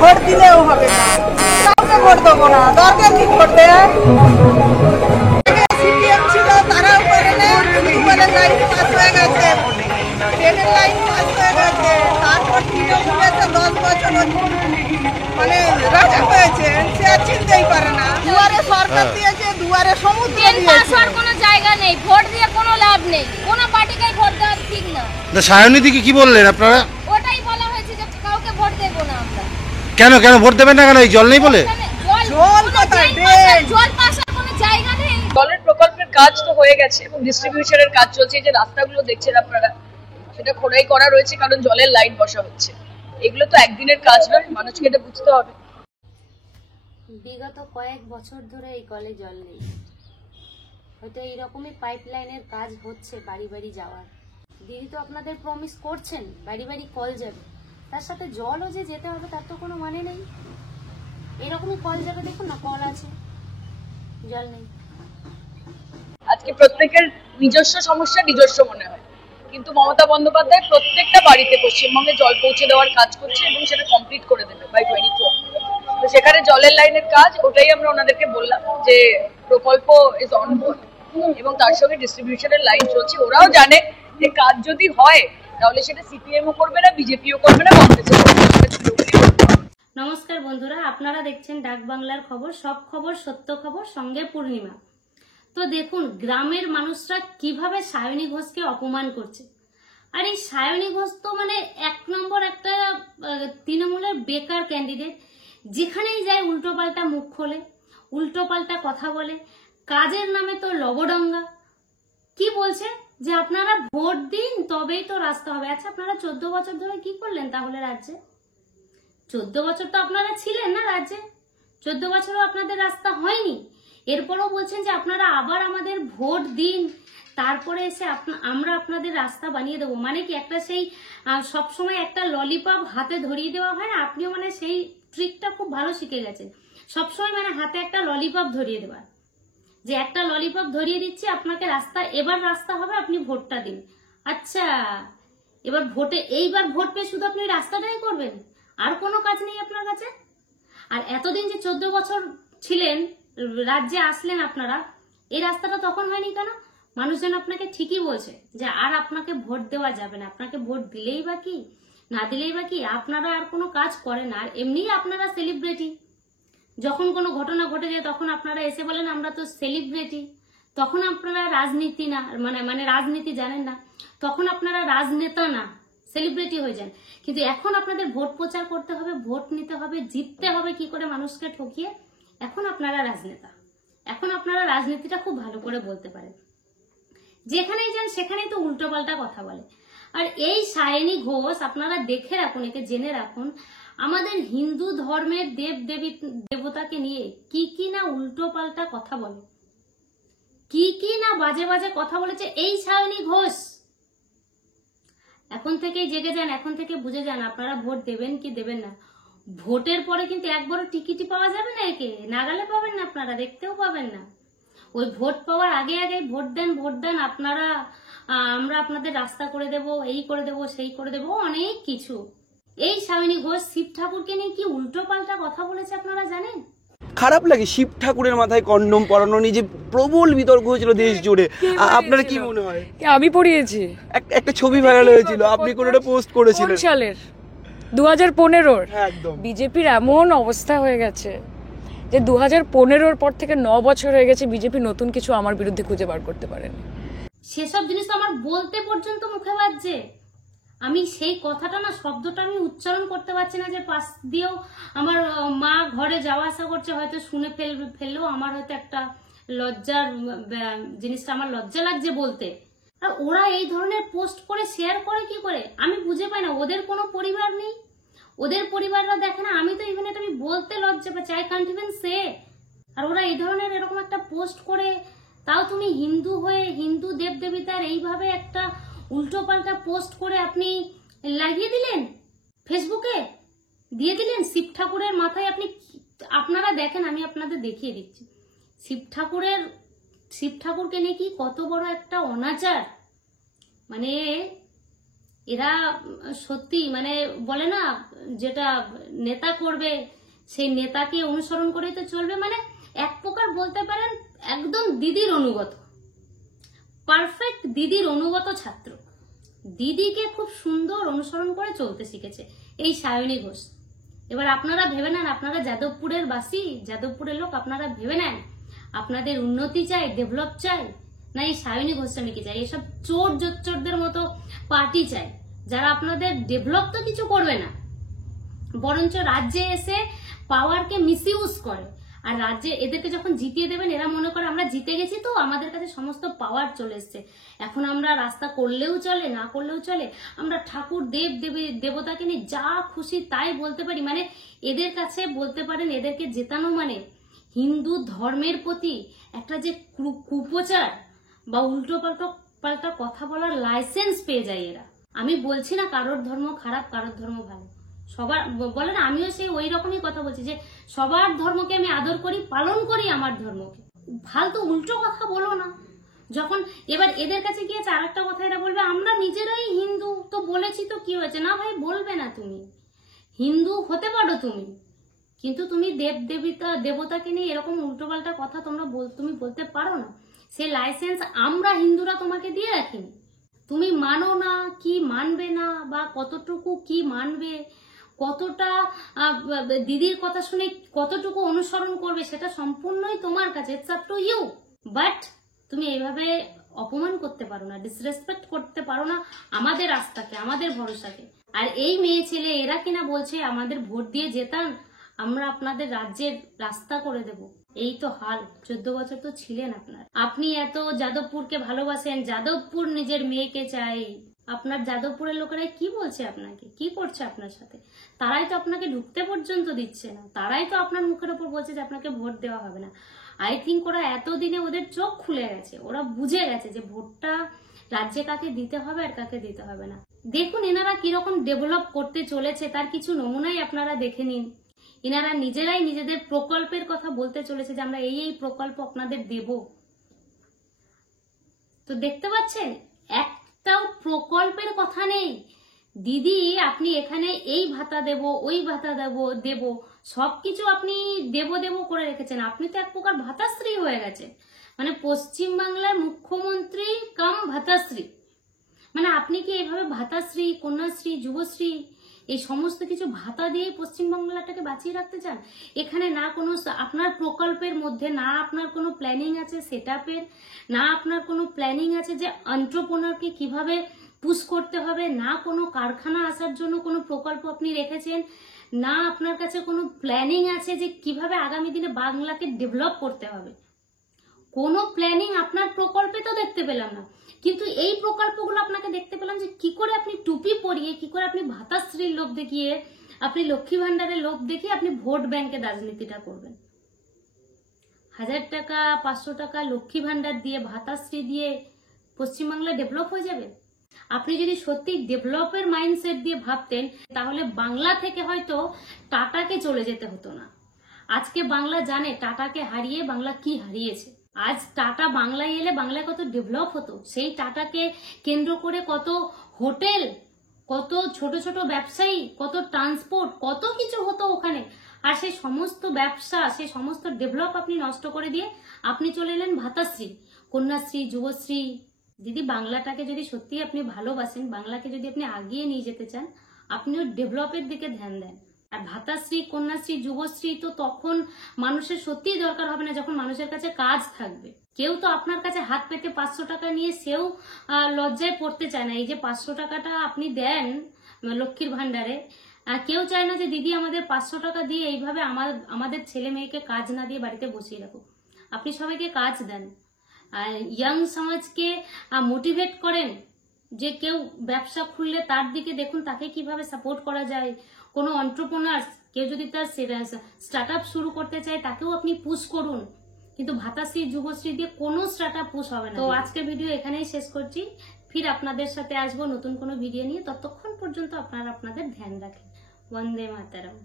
Vote দিলেও হবে না, কাউকে ভোট দেবো না। দরকার কি ভোট দেয়? সিপিএম ছিল, তারাও করে না, লাইন পাস হয়ে গেছে, ট্রেনের লাইন পাস হয়ে গেছে। তারপর তৃণমূলের 10 বছর মানে রাজা হয়েছে, সে আর চিনতেই পারে না। দুয়ারে সরকার দিয়েছে, দুয়ারে সমুদ্র দিয়েছে। কোনো জায়গা নেই, ভোট দিয়ে কোনো লাভ নেই, কোনো পার্টিকেই ভোট দেওয়া ঠিক না। সায়নীদিকে কি বললেন আপনারা? ওটাই বলা হয়েছে যে কাউকে ভোট দেবো না আমরা। কেন কেন ভোট দেবেন না কেন? এই জল নেই বলে? জল পাশার কোনো জায়গা নেই। জলের প্রকল্পের কাজ তো হয়ে গেছে এবং ডিস্ট্রিবিউশনের কাজ চলছে। যে রাস্তাগুলো দেখছেন আপনারা, সেটা খোদাই করা রয়েছে, কারণ জলের লাইন বসা হচ্ছে। এগুলো তো একদিনের কাজ নয়, মানুষকে এটা বুঝতে হবে। বিগত কয়েক বছর ধরে এই কলে জল নেই। হয়তো এইরকমই পাইপ লাইনের কাজ হচ্ছে বাড়ি বাড়ি যাওয়ার। দিদি তো আপনাদের প্রমিস করছেন বাড়ি বাড়ি কল যাবে, তার সাথে জলও যে যেতে হবে তার তো কোনো মানে নেই। এরকমই কল যাবে, দেখুন না কল আছে, জল নেই। আজকে প্রত্যেকের নিজস্ব সমস্যা নিজস্ব মনে হয়, কিন্তু মমতা বন্দ্যোপাধ্যায় প্রত্যেকটা বাড়িতে পশ্চিমবঙ্গে জল পৌঁছে দেওয়ার কাজ করছে এবং সেটা কমপ্লিট করে দেবে বাই 24। তো সেখানে জলের লাইনের কাজ, ওটাই আমরা ওনাদেরকে বললাম যে প্রকল্প ইজ অন বোর্ড এবং তার সঙ্গে ডিস্ট্রিবিউশনের লাইন চলছে। ওরাও জানে যে কাজ যদি হয় তাহলে সেটা সিপিএমও করবে না, বিজেপিও করবে না, কংগ্রেসও করবে না। নমস্কার বন্ধুরা, আপনারা দেখছেন ডাক বাংলার খবর, সব খবর সত্য খবর, সঙ্গে পূর্ণিমা। তো দেখুন গ্রামের মানুষরা কিভাবে সায়নী ঘোষকে অপমান করছে। আর এই সায়নী ঘোষ তো মানে 1 নম্বর একটা তৃণমূলের বেকার ক্যান্ডিডেট। যেখানেই যায় উল্টো পাল্টা মুখ খোলে, উল্টো পাল্টা কথা বলে, কাজের নামে তো লবডঙ্গা। কি বলছে যে আপনারা ভোট দিন তবেই তো রাস্তা হবে। আচ্ছা আপনারা 14 বছর ধরে কি করলেন তাহলে রাজ্যে? 14 বছর তো আপনারা ছিলেন না রাজ্যে, 14 বছরও আপনাদের রাস্তা হয়নি। এরপরও বলছেন যে আপনারা আবার আমাদের ভোট দিন, তারপরে এসে আমরা আপনাদের রাস্তা বানিয়ে দেবো। মানে কি একটা সেই সবসময় একটা ললিপপ হাতে ধরিয়ে দেওয়া হয় না, আপনিও মানে সেই ট্রিকটা খুব ভালো শিখে গেছেন। সবসময় মানে হাতে একটা ললিপপ ধরিয়ে দেওয়া, যে একটা ললিপপ ধরিয়ে দিচ্ছি আপনাকে রাস্তা, এবার রাস্তা হবে, আপনি ভোটটা দিন। আচ্ছা এবার এইবার ভোট পেয়ে শুধু আপনি রাস্তাটাই করবেন, আর কোনো কাজ নেই আপনার কাছে? আর এতদিন যে 14 বছর ছিলেন রাজ্যে, আসলেন আপনারা, এই রাস্তাটা তখন হয়নি কেন? মানুষজন আপনাকে ঠিকই বলছে যে আর আপনাকে ভোট দেওয়া যাবে না। আপনাকে ভোট দিলেই বা কি, না দিলেই বা কি, আপনারা আর কোনো কাজ করেন না। আর এমনিই আপনারা সেলিব্রিটি, যখন কোনো ঘটনা ঘটে যায় তখন আপনারা এসে বলেন আমরা তো সেলিব্রিটি। তখন আপনারা রাজনীতি না মানে রাজনীতি জানেন না, তখন আপনারা রাজনেতা না, সেলিব্রিটি হয়ে যান। কিন্তু এখন আপনাদের ভোট প্রচার করতে হবে, ভোট নিতে হবে, জিততে হবে কি করে মানুষকে ঠকিয়ে, এখন আপনারা রাজনেতা। এখন আপনারা রাজনীতিটা খুব ভালো করে বলতে পারেন। যেখানেই যান সেখানেই তো উল্টো পাল্টা কথা বলে। আর এই সায়নী ঘোষ আপনারা দেখে রাখুন, একে জেনে রাখুন, আমাদের হিন্দু ধর্মের দেব দেবতাকে নিয়ে কি না উল্টো পাল্টা কথা বলে, কি না বাজে বাজে কথা বলেছে এই সায়নী ঘোষ। এখন থেকেই জেগে যান, এখন থেকে বুঝে যান আপনারা ভোট দেবেন কি দেবেন না। ভোটের পরে কিন্তু একবারও টিকিটই পাওয়া যাবে না, একে নাগালে পাবেন না, আপনারা দেখতেও পাবেন না। ওই ভোট পাওয়ার আগে ভোট দেন আপনারা, আমরা আপনাদের রাস্তা করে দেব, এই করে দেব, সেই করে দেব, অনেক কিছু। এই সায়নী ঘোষ শিব ঠাকুরকে নিয়ে কি উল্টো পাল্টা কথা বলেছে আপনারা জানেন? খারাপ লাগে শিব ঠাকুরের মাথায় কন্ডম পরানো নিয়ে যে প্রবল বিতর্ক হয়েছিল দেশ জুড়ে। আপনার কি মনে হয়? আমি পড়িয়েছি, একটা ছবি ভাইরাল হয়েছিল, আপনি কোনটা পোস্ট করেছিলেন? কোন সালের? 2015-র। একদম। বিজেপির এমন অবস্থা হয়ে গেছে যে 2015-র পর থেকে 9 বছর হয়ে গেছে বিজেপি নতুন কিছু আমার বিরুদ্ধে খুঁজে বার করতে পারেনি। সেসব জিনিস তো আমার বলতে পর্যন্ত মুখে বাজছে। আমি সেই কথাটা না, শব্দটা আমি উচ্চারণ করতে পারছি না। যে পাশ দিয়েও আমার মা ঘরে যাওয়া আসা করছে, হয়তো শুনে ফেললেও আমার হয়তো একটা লজ্জার জিনিসটা, আমার লজ্জা লাগছে বলতে। আর ওরা এই ধরনের পোস্ট করে শেয়ার করে কি করে আমি বুঝে পাই না। ওদের কোনো পরিবার নেই, ওদের পরিবাররা দেখে না। আমি তো ইভেন এটা আমি বলতে লজ্জা পাচ্ছি, আই কান্ট ইভেন সে। আর ওরা এই ধরনের এরকম একটা পোস্ট করে, তাও তুমি হিন্দু হয়ে হিন্দু দেবদেবীতার এইভাবে একটা উল্টো পাল্টা পোস্ট করে আপনি লাগিয়ে দিলেন, ফেসবুকে দিয়ে দিলেন। শিব ঠাকুরের মাথায় আপনারা দেখেন, আমি আপনাদের দেখিয়ে দিচ্ছি। শিব ঠাকুরের শিব ঠাকুরকে নিয়ে কি কত বড় একটা অনাচার, মানে এরা সত্যি মানে বলে না যেটা নেতা করবে সেই নেতাকে অনুসরণ করেই তো চলবে, মানে এক প্রকার বলতে পারেন একদম দিদির অনুগত, পারফেক্ট দিদির অনুগত ছাত্র। দিদিকে খুব সুন্দর অনুসরণ করে চলতে শিখেছে এই সায়নী ঘোষ। এবার আপনারা ভেবে নেন, আপনারা যাদবপুরের বাসী, যাদবপুরের লোক, আপনারা ভেবে নেন আপনাদের উন্নতি চাই, ডেভেলপ চাই, না এই সায়নী গোস্বামীকে চাই, এসব চোর জোচ্চোরদের মতো পার্টি চাই যারা আপনাদের ডেভেলপ তো কিছু করবে না, বরঞ্চ রাজ্যে এসে পাওয়ারকে মিসইউজ করে। আর রাজ্যে এদেরকে যখন জিতিয়ে দেবেন এরা মনে করে আমরা জিতে গেছি, তো আমাদের কাছে সমস্ত পাওয়ার চলে এসছে, এখন আমরা রাস্তা করলেও চলে না করলেও চলে, আমরা ঠাকুর দেব দেবী দেবতাকে নিয়ে যা খুশি তাই বলতে পারি। মানে এদের কাছে বলতে পারেন এদেরকে জেতানো মানে হিন্দু ধর্মের প্রতি একটা যে কুপ্রচার বা উল্টো পাল্টা কথা বলার লাইসেন্স পেয়ে যায় এরা। আমি বলছি না কারোর ধর্ম খারাপ, কারোর ধর্ম ভালো, সবার বলে না, আমিও সেই ওই রকমই কথা বলছি যে সবার ধর্মকে আমি আদর করি, পালন করি আমার ধর্মকে, ফালতু উল্টো কথা বলো না। যখন এবার এদের কাছে গিয়েছে আর একটা কথা এরা বলবে আমরা নিজেরাই হিন্দু, তো বলেছি তো কি হয়েছে, না ভাই বলবে না, তুমি হিন্দু হতে পারো তুমি, কিন্তু তুমি দেব দেবতাকে নিয়ে এরকম উল্টোপাল্টা কথা তুমি বলতে পারো না, সে লাইসেন্স আমরা হিন্দুরা তোমাকে দিয়ে রাখিনি। তুমি মানো না কি মানবে না, বা কতটুকু কি মানবে, কতটা দিদির কথা শুনে কতটুকু অনুসরণ করবে সেটা সম্পূর্ণই তোমার কাছে, it's up to you. But তুমি এইভাবে অপমান করতে পারো না, ডিসরেসপেক্ট করতে পারো না আমাদের আস্থাকে, আমাদের ভরসাকে। আর এই মেয়ে ছেলে এরা কিনা বলছে আমাদের ভোট দিয়ে জেতান, আমরা আপনাদের রাজ্যের রাস্তা করে দেব। এই তো হাল, 14 বছর তো ছিলেন আপনার। আপনি এত যাদবপুরকে ভালোবাসেন, যাদবপুর নিজের মেয়েকে চাই, আপনার যাদবপুরের লোকেরাই কি বলছে আপনাকে, কি করছে আপনার সাথে? তারাই তো আপনাকে ঢুকতে পর্যন্ত দিচ্ছে না, তারাই তো আপনার মুখের উপর বলছে যে আপনাকে ভোট দেওয়া হবে না। আই থিঙ্ক ওরা এতদিনে ওদের চোখ খুলে গেছে, ওরা বুঝে গেছে যে ভোটটা রাজ্যে কাকে দিতে হবে আর কাকে দিতে হবে না। দেখুন এনারা কিরকম ডেভেলপ করতে চলেছে তার কিছু নমুনাই আপনারা দেখে নিন। এনারা নিজেরাই নিজেদের প্রকল্পের কথা বলতে চলেছে যে আমরা এই প্রকল্প আপনাদের দেব। তো দেখতে পাচ্ছেন একটাও প্রকল্পের কথা নেই। দিদি আপনি এখানে এই ভাতা দেব, ওই ভাতা দেব সবকিছু আপনি দেব করে রেখেছেন। আপনি তো এক প্রকার ভাতাশ্রী হয়ে গেছেন, মানে পশ্চিমবাংলার মুখ্যমন্ত্রী কাম ভাতাশ্রী। মানে আপনি কি এইভাবে ভাতাশ্রী, কন্যাশ্রী, যুবশ্রী এই সমস্ত কিছু ভাতা দিয়ে পশ্চিমবাংলাটাকে বাঁচিয়ে রাখতে চান? এখানে না কোনো আপনার প্রকল্পের মধ্যে না আপনার কোনো প্ল্যানিং আছে সেটআপের, না আপনার কোনো প্ল্যানিং আছে যে এন্টারপ্রেনারকে কিভাবে পুশ করতে হবে, না কোনো কারখানা আসার জন্য কোনো প্রকল্প আপনি রেখেছেন, না আপনার কাছে কোনো প্ল্যানিং আছে যে কিভাবে আগামী দিনে বাংলাকে ডেভেলপ করতে হবে। কোনো প্ল্যানিং আপনার প্রকল্পে তো দেখতে পেলাম না, কিন্তু এই প্রকল্পগুলো আপনাকে দেখতে পেলাম যে কি করে আপনি টুপি পরিয়ে, কি করে আপনি ভাতাশ্রীর লোভ দেখিয়ে, আপনি লক্ষ্মী ভান্ডারের লোভ দেখিয়ে আপনি ভোট ব্যাংকের রাজনীতিটা করবেন। 1000 টাকা 500 টাকা লক্ষ্মী ভান্ডার দিয়ে, ভাতাশ্রী দিয়ে পশ্চিমবাংলা ডেভেলপ হয়ে যাবে? আপনি যদি সত্যি ডেভেলপের মাইন্ডসেট দিয়ে ভাবতেন তাহলে বাংলা থেকে হয়তো টাটাকে চলে যেতে হতো না। আজকে বাংলা জানে টাটাকে হারিয়ে বাংলা কি হারিয়েছে। আজ টাটা বাংলায় এলে বাংলায় কত ডেভেলপ হতো, সেই টাটাকে কেন্দ্র করে কত হোটেল, কত ছোট ছোট ব্যবসায়ী, কত ট্রান্সপোর্ট, কত কিছু হতো ওখানে। আর সেই সমস্ত ব্যবসা, সেই সমস্ত ডেভেলপ আপনি নষ্ট করে দিয়ে আপনি চলে এলেন ভাতাশ্রী, কন্যাশ্রী, যুবশ্রী। দিদি বাংলাটাকে যদি সত্যি আপনি ভালোবাসেন, বাংলাকে যদি আপনি আগিয়ে নিয়ে যেতে চান, আপনিও ডেভেলপের দিকে ধ্যান দেন। আর ভাতাশ্রী, কন্যাশ্রী, যুবশ্রী তো তখন মানুষের সত্যিই দরকার হবে না যখন মানুষের কাছে কাজ থাকবে। কেউ তো আপনার কাছে হাত পেতে 500 টাকা নিয়ে সেও লজ্জায় পড়তে চায় না। এই যে 500 টাকাটা আপনি দেন লক্ষ্মীর ভান্ডারে, কেউ চায় না যে দিদি আমাদের 500 টাকা দিয়ে এইভাবে আমাদের ছেলে মেয়েকে কাজ না দিয়ে বাড়িতে বসিয়ে রাখুক। আপনি সবাইকে কাজ দেন, ইয়াং সমাজকে মোটিভেট করেন যে কেউ ব্যবসা খুললে তার দিকে দেখুন তাকে কিভাবে সাপোর্ট করা যায়। কোনো এন্টারপ্রেনার কেউ যদি তার স্টার্টআপ শুরু করতে চায় তাকেও আপনি পুশ করুন, কিন্তু ভাতাশ্রী, যুবশ্রী দিয়ে কোনো স্টার্টআপ পুশ হবে না। তো আজকের ভিডিও এখানেই শেষ করছি, ফির আপনাদের সাথে আসবো নতুন কোনো ভিডিও নিয়ে। ততক্ষণ পর্যন্ত আপনারা আপনাদের ধ্যান রাখেন। বন্দে মাতরম।